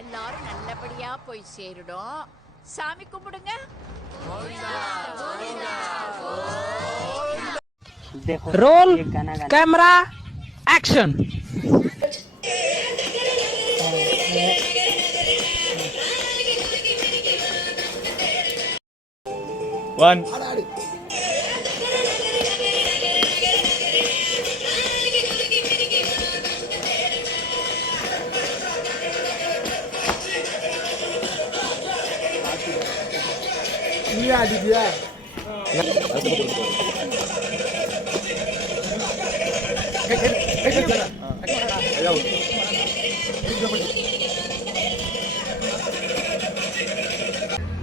எல்லாரும் நல்லபடியா போய் சேருடும். சாமி கும்பிடுங்க. Roll camera action. One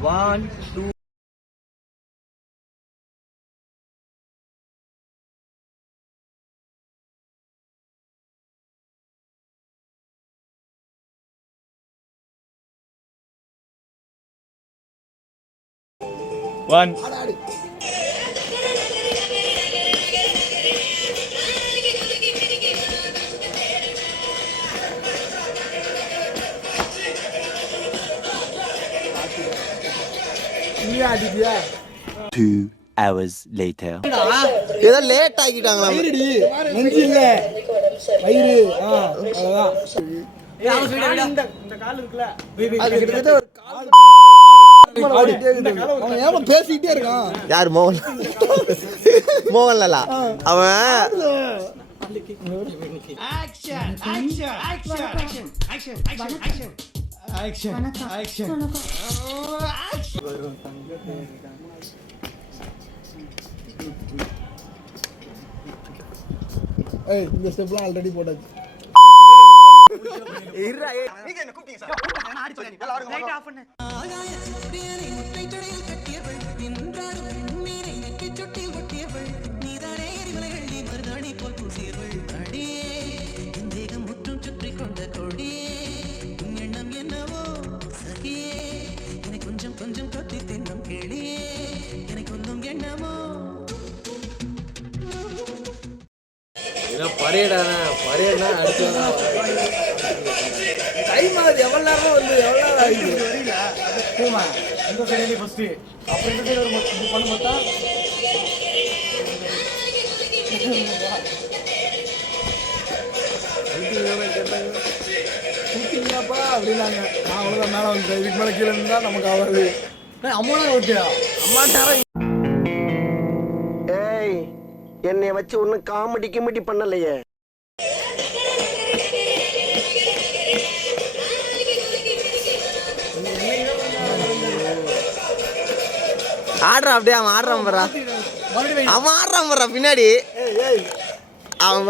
one two one Two hours later. ஏதோ லேட் ஆகிட்டாங்களா? நெஞ்சு இல்ல வயிறு. அவ்வளவுதான் இந்த கால் இருக்குல்ல, அது கிட்டத்தட்ட ஒரு அவன் ஏன் பேசிக்கிட்டே இருக்கான்? யார் மோகன்? மோகன்லாலா அவன் இந்த ஸ்டெப்லாம் ஆல்ரெடி போட்டாச்சு. கொஞ்சம் கொத்தி தின்னும் கேளியே எனக்கு ஒன்றும் எண்ணமோ பரையடானா அடுத்து டைம் ஆகுது. எவ்வளோ நேரம் வந்து எவ்வளோ நேரம் ஆகுது? போமா இந்த சைடு ஃபர்ஸ்ட், அப்புறம் இந்த சைடு ஒரு பண்ணு பார்த்தா கூட்டிங்கப்பா அப்படின்னாங்க. நான் அவ்வளோதான் மேலே வந்துட்டேன். இதுக்கு மேலே கீழே இருந்தா நமக்கு ஆகாது. அம்மா ஓகே அம்மா. ஏய், என்னை வச்சு ஒன்னும் காமெடி கிமெடி பண்ணலையே. ஆடுறான் அப்படியே, அவன் ஆடுறான் பரா, அவன் ஆடுறான் பரா பின்னாடி. அவன்